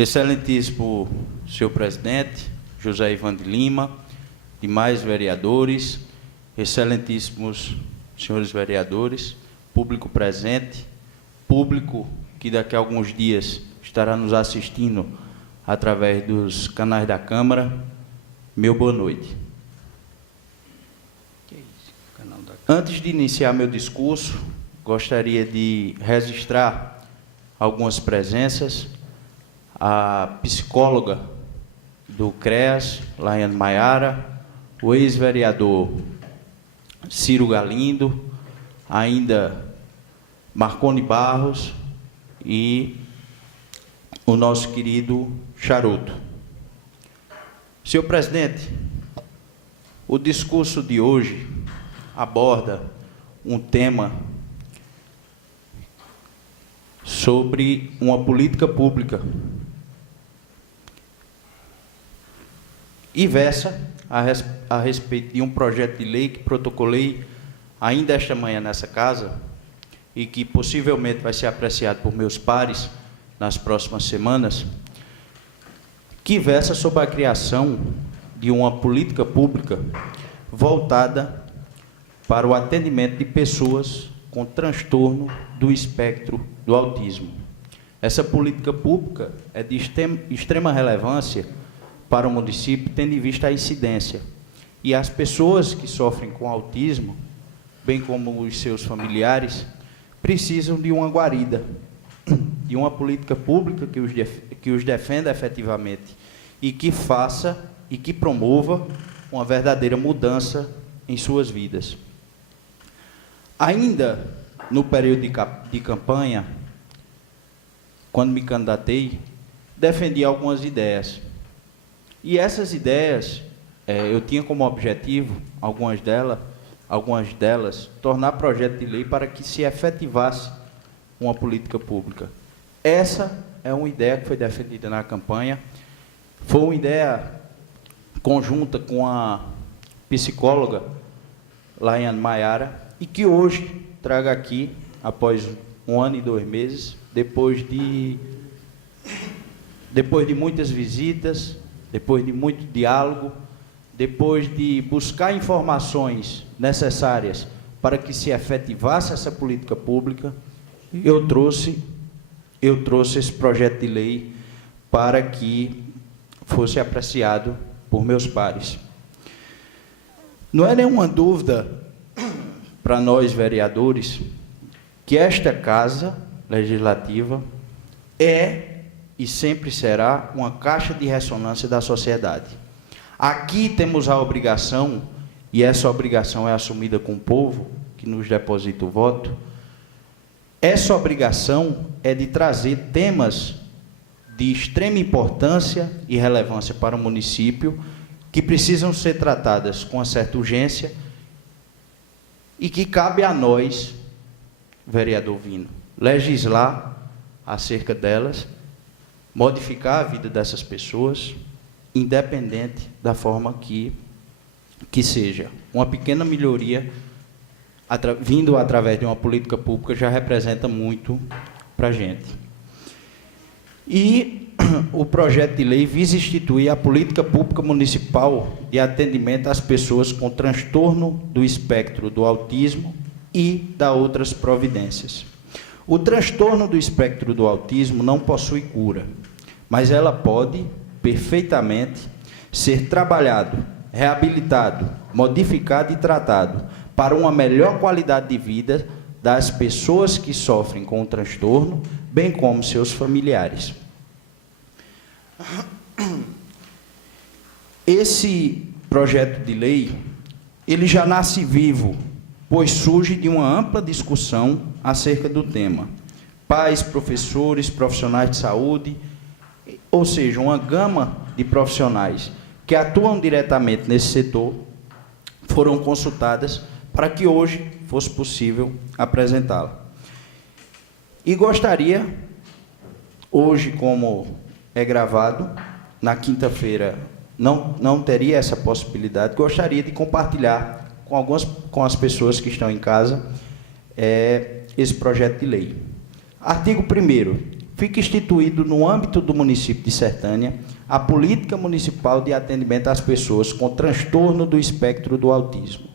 Excelentíssimo senhor presidente, José Ivan de Lima, demais vereadores, excelentíssimos senhores vereadores, público presente, público que daqui a alguns dias estará nos assistindo através dos canais da Câmara, meu boa noite. Antes de iniciar meu discurso, gostaria de registrar algumas presenças. A psicóloga do CREAS, Laiane Maiara, o ex-vereador Ciro Galindo, ainda Marconi Barros e o nosso querido Charuto. Senhor presidente, o discurso de hoje aborda um tema sobre uma política pública e versa a respeito de um projeto de lei que protocolei ainda esta manhã nessa casa e que possivelmente vai ser apreciado por meus pares nas próximas semanas, que versa sobre a criação de uma política pública voltada para o atendimento de pessoas com transtorno do espectro do autismo. Essa política pública é de extrema relevância para o município, tendo em vista a incidência. E as pessoas que sofrem com autismo, bem como os seus familiares, precisam de uma guarida, de uma política pública que os defenda efetivamente e que faça e que promova uma verdadeira mudança em suas vidas. Ainda no período de campanha, quando me candidatei, defendi algumas ideias. E essas ideias, eu tinha como objetivo, algumas delas, tornar projeto de lei para que se efetivasse uma política pública. Essa é uma ideia que foi defendida na campanha, foi uma ideia conjunta com a psicóloga Laiane Maiara, e que hoje trago aqui, após 1 ano e 2 meses, depois de muitas visitas, depois de muito diálogo, depois de buscar informações necessárias para que se efetivasse essa política pública, eu trouxe esse projeto de lei para que fosse apreciado por meus pares. Não é nenhuma dúvida para nós, vereadores, que esta Casa Legislativa é e sempre será uma caixa de ressonância da sociedade. Aqui temos a obrigação, e essa obrigação é assumida com o povo, que nos deposita o voto, essa obrigação é de trazer temas de extrema importância e relevância para o município, que precisam ser tratadas com uma certa urgência e que cabe a nós, vereador Vino, legislar acerca delas, modificar a vida dessas pessoas, independente da forma que seja. Uma pequena melhoria, vindo através de uma política pública, já representa muito para a gente. E o projeto de lei visa instituir a política pública municipal de atendimento às pessoas com transtorno do espectro do autismo e das outras providências. O transtorno do espectro do autismo não possui cura, mas ela pode perfeitamente ser trabalhado, reabilitado, modificado e tratado para uma melhor qualidade de vida das pessoas que sofrem com o transtorno, bem como seus familiares. Esse projeto de lei, ele já nasce vivo, pois surge de uma ampla discussão acerca do tema. Pais, professores, profissionais de saúde, ou seja, uma gama de profissionais que atuam diretamente nesse setor, foram consultadas para que hoje fosse possível apresentá-la. E gostaria, hoje, como é gravado, na quinta-feira não teria essa possibilidade, gostaria de compartilhar com as pessoas que estão em casa esse projeto de lei. Artigo 1º. fica instituído no âmbito do município de Sertânia a Política Municipal de Atendimento às Pessoas com Transtorno do Espectro do Autismo.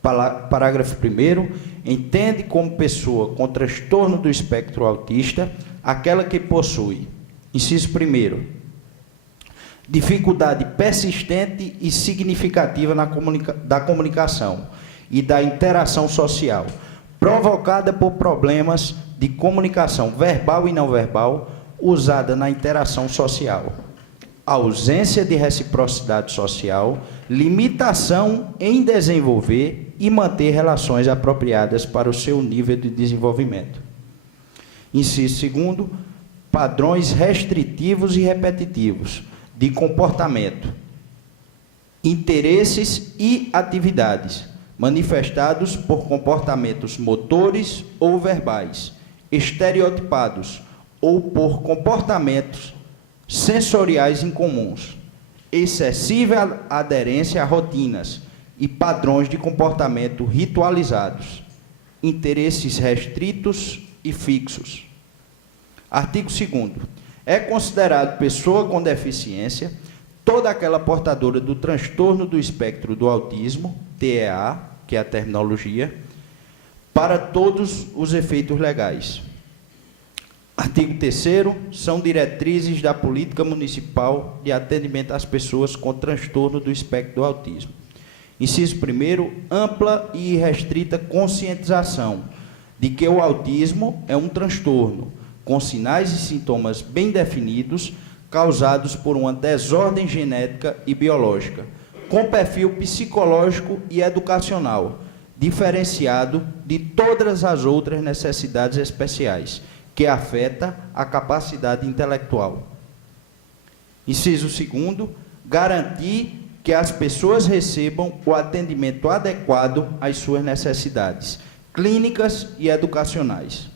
Parágrafo 1º, entende como pessoa com transtorno do espectro autista aquela que possui, inciso 1º, dificuldade persistente e significativa da comunicação e da interação social, provocada por problemas de comunicação verbal e não verbal usada na interação social, ausência de reciprocidade social, limitação em desenvolver e manter relações apropriadas para o seu nível de desenvolvimento. Inciso 2º, padrões restritivos e repetitivos de comportamento, interesses e atividades, manifestados por comportamentos motores ou verbais, estereotipados ou por comportamentos sensoriais incomuns, excessiva aderência a rotinas e padrões de comportamento ritualizados, interesses restritos e fixos. Artigo 2º. É considerado pessoa com deficiência toda aquela portadora do transtorno do espectro do autismo, TEA, que é a terminologia, para todos os efeitos legais. Artigo 3º, são diretrizes da Política Municipal de Atendimento às Pessoas com Transtorno do Espectro do Autismo. Inciso 1º, ampla e restrita conscientização de que o autismo é um transtorno, com sinais e sintomas bem definidos, causados por uma desordem genética e biológica, com perfil psicológico e educacional, diferenciado de todas as outras necessidades especiais, que afeta a capacidade intelectual. Inciso 2º, garantir que as pessoas recebam o atendimento adequado às suas necessidades clínicas e educacionais.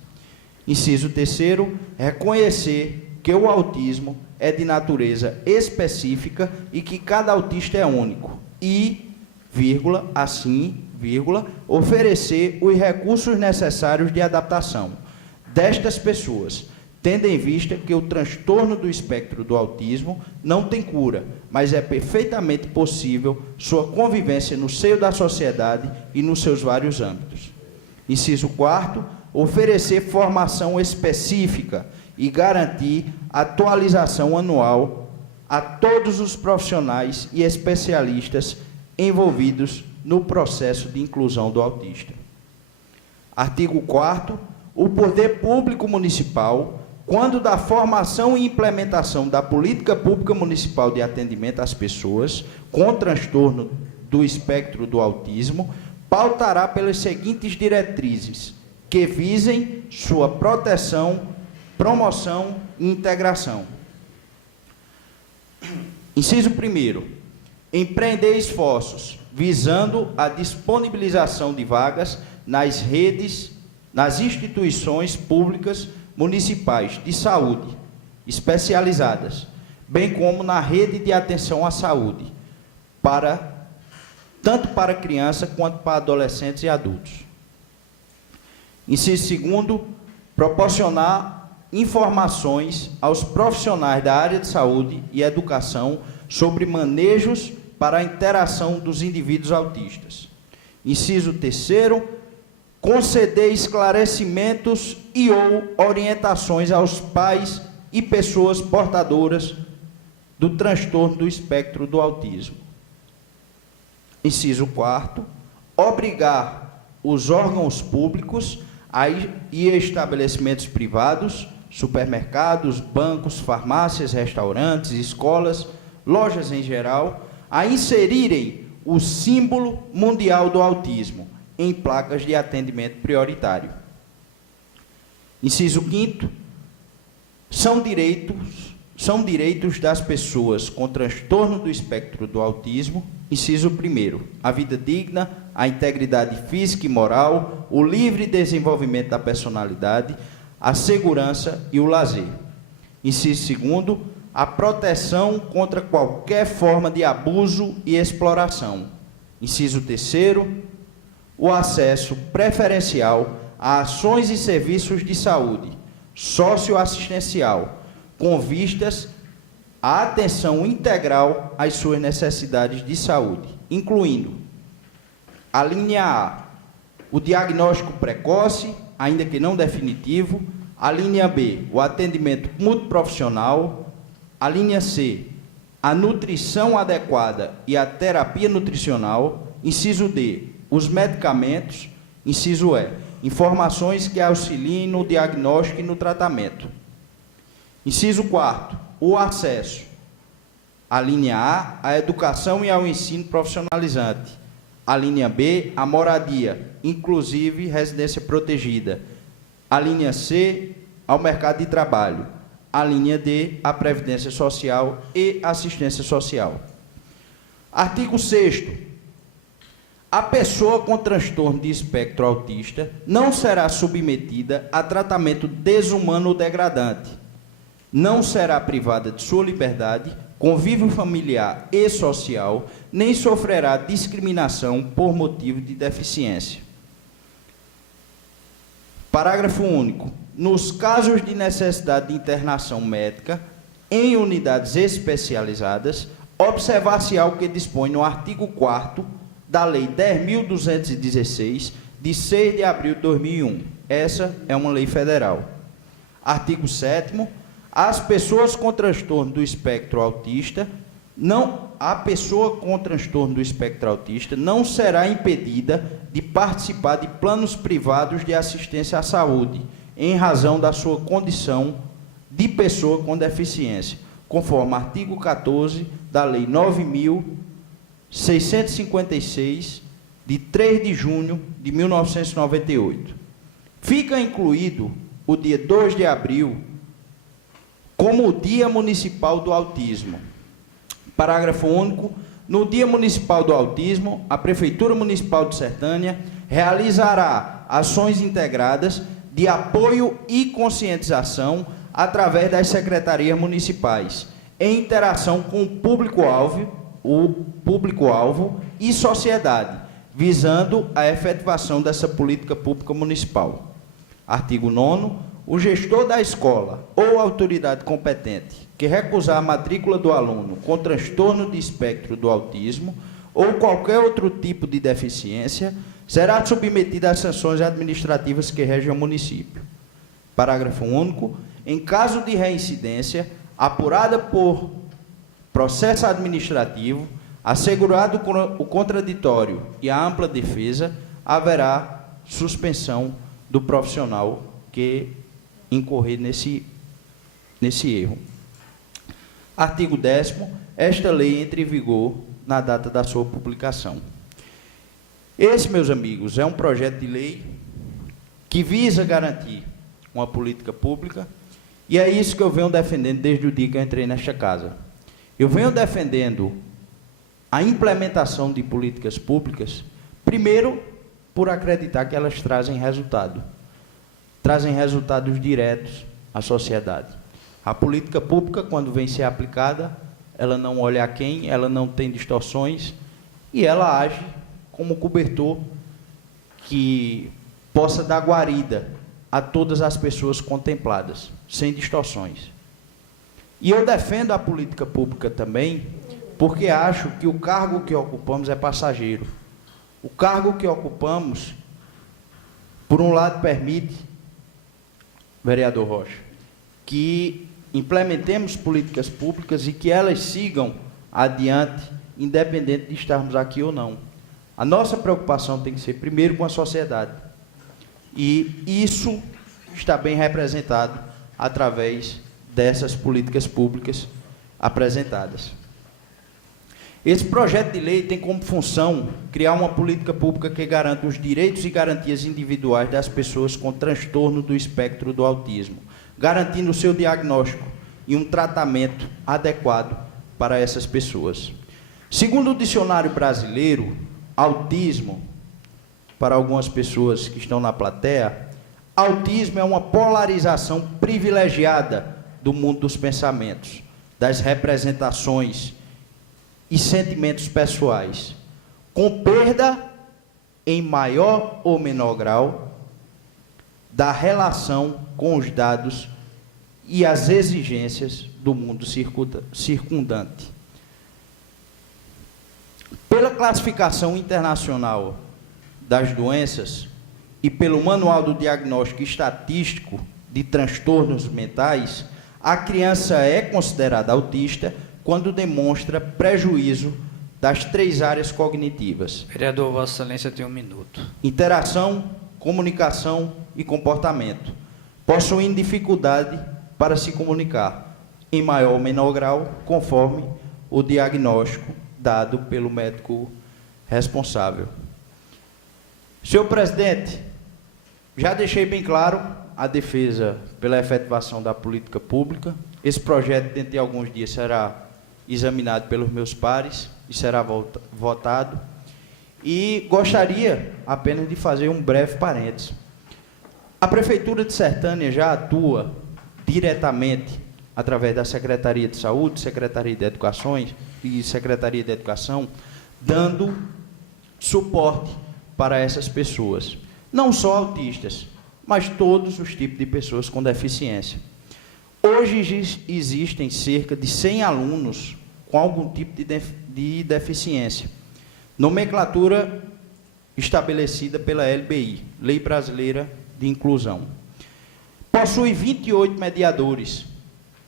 Inciso 3º, reconhecer que o autismo é de natureza específica e que cada autista é único e, assim, oferecer os recursos necessários de adaptação destas pessoas, tendo em vista que o transtorno do espectro do autismo não tem cura, mas é perfeitamente possível sua convivência no seio da sociedade e nos seus vários âmbitos. Inciso 4º, oferecer formação específica e garantir atualização anual a todos os profissionais e especialistas envolvidos no processo de inclusão do autista. Artigo 4º, o poder público municipal, quando da formação e implementação da política pública municipal de atendimento às pessoas com transtorno do espectro do autismo, pautará pelas seguintes diretrizes, que visem sua proteção, promoção e integração. Inciso 1º, empreender esforços visando a disponibilização de vagas nas instituições públicas municipais de saúde especializadas, bem como na rede de atenção à saúde, tanto para crianças quanto para adolescentes e adultos. Inciso 2º, proporcionar informações aos profissionais da área de saúde e educação sobre manejos para a interação dos indivíduos autistas. Inciso 3º, conceder esclarecimentos e ou orientações aos pais e pessoas portadoras do transtorno do espectro do autismo. Inciso 4º, obrigar os órgãos públicos e estabelecimentos privados, supermercados, bancos, farmácias, restaurantes, escolas, lojas em geral, a inserirem o símbolo mundial do autismo em placas de atendimento prioritário. Inciso 5º, são direitos das pessoas com transtorno do espectro do autismo. Inciso 1º, a vida digna, a integridade física e moral, o livre desenvolvimento da personalidade, a segurança e o lazer. Inciso 2º, a proteção contra qualquer forma de abuso e exploração. Inciso 3º, o acesso preferencial a ações e serviços de saúde, socioassistencial, com vistas à atenção integral às suas necessidades de saúde, incluindo a linha A, o diagnóstico precoce, ainda que não definitivo, a linha B, o atendimento multiprofissional, a linha C, a nutrição adequada e a terapia nutricional, inciso D, os medicamentos, inciso E, informações que auxiliem no diagnóstico e no tratamento. Inciso 4, o acesso, a linha A, a educação e ao ensino profissionalizante, a linha B, a moradia, inclusive residência protegida, a linha C, ao mercado de trabalho, a linha D, a previdência social e assistência social. Artigo 6º. A pessoa com transtorno de espectro autista não será submetida a tratamento desumano ou degradante, não será privada de sua liberdade, convívio familiar e social, nem sofrerá discriminação por motivo de deficiência. Parágrafo único. Nos casos de necessidade de internação médica em unidades especializadas, observar-se-á o que dispõe no artigo 4º da Lei 10.216, de 6 de abril de 2001. Essa é uma lei federal. Artigo 7º. A pessoa com transtorno do espectro autista não será impedida de participar de planos privados de assistência à saúde, em razão da sua condição de pessoa com deficiência, conforme artigo 14 da Lei 9.656, de 3 de junho de 1998. Fica incluído o dia 2 de abril como o Dia Municipal do Autismo. Parágrafo único. No Dia Municipal do Autismo, a Prefeitura Municipal de Sertânia realizará ações integradas de apoio e conscientização através das secretarias municipais, em interação com o público-alvo e sociedade, visando a efetivação dessa política pública municipal. Artigo 9º. O gestor da escola ou autoridade competente que recusar a matrícula do aluno com transtorno de espectro do autismo ou qualquer outro tipo de deficiência será submetido às sanções administrativas que regem o município. Parágrafo único. Em caso de reincidência, apurada por processo administrativo, assegurado o contraditório e a ampla defesa, haverá suspensão do profissional que incorrer nesse erro. Artigo 10º. Esta lei entra em vigor na data da sua publicação. Esse, meus amigos, é um projeto de lei que visa garantir uma política pública, e é isso que eu venho defendendo desde o dia que eu entrei nesta casa. Eu venho defendendo a implementação de políticas públicas, primeiro, por acreditar que elas trazem resultados diretos à sociedade. A política pública, quando vem ser aplicada, ela não olha a quem, ela não tem distorções, e ela age como cobertor que possa dar guarida a todas as pessoas contempladas, sem distorções. E eu defendo a política pública também, porque acho que o cargo que ocupamos é passageiro. O cargo que ocupamos, por um lado, permite, vereador Rocha, que implementemos políticas públicas e que elas sigam adiante, independente de estarmos aqui ou não. A nossa preocupação tem que ser, primeiro, com a sociedade. E isso está bem representado através dessas políticas públicas apresentadas. Esse projeto de lei tem como função criar uma política pública que garanta os direitos e garantias individuais das pessoas com transtorno do espectro do autismo, garantindo o seu diagnóstico e um tratamento adequado para essas pessoas. Segundo o dicionário brasileiro, autismo, para algumas pessoas que estão na plateia, autismo é uma polarização privilegiada do mundo dos pensamentos, das representações e sentimentos pessoais, com perda em maior ou menor grau da relação com os dados e as exigências do mundo circundante. Pela classificação internacional das doenças e pelo Manual do Diagnóstico Estatístico de Transtornos Mentais, a criança é considerada autista quando demonstra prejuízo das 3 áreas cognitivas. Vereador, Vossa Excelência tem 1 minuto. Interação, comunicação e comportamento, possuindo dificuldade para se comunicar, em maior ou menor grau, conforme o diagnóstico dado pelo médico responsável. Senhor presidente, já deixei bem claro a defesa pela efetivação da política pública. Esse projeto, dentro de alguns dias, será examinado pelos meus pares e será votado. E gostaria apenas de fazer um breve parênteses. A Prefeitura de Sertânia já atua diretamente através da Secretaria de Saúde, Secretaria de Educação e Secretaria de Educação, dando suporte para essas pessoas. Não só autistas, mas todos os tipos de pessoas com deficiência. Hoje existem cerca de 100 alunos com algum tipo de deficiência. Nomenclatura estabelecida pela LBI, Lei Brasileira de Inclusão. Possui 28 mediadores,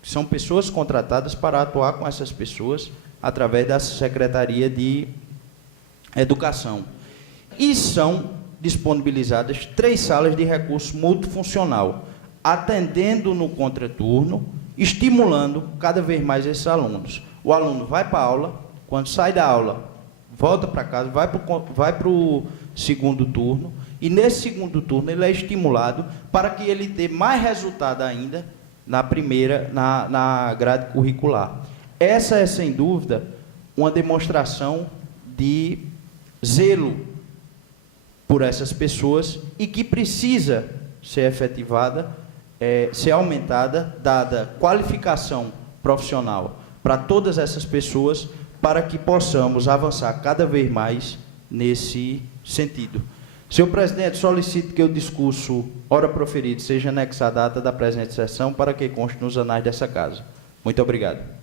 que são pessoas contratadas para atuar com essas pessoas através da Secretaria de Educação. E são disponibilizadas 3 salas de recurso multifuncional, atendendo no contraturno, estimulando cada vez mais esses alunos. O aluno vai para a aula, quando sai da aula, volta para casa, vai para o segundo turno, e nesse segundo turno ele é estimulado para que ele dê mais resultado ainda na grade curricular. Essa é, sem dúvida, uma demonstração de zelo por essas pessoas e que precisa ser efetivada, ser aumentada, dada qualificação profissional para todas essas pessoas, para que possamos avançar cada vez mais nesse sentido. Senhor presidente, solicito que o discurso, ora proferido, seja anexado à ata da presente sessão para que conste nos anais dessa casa. Muito obrigado.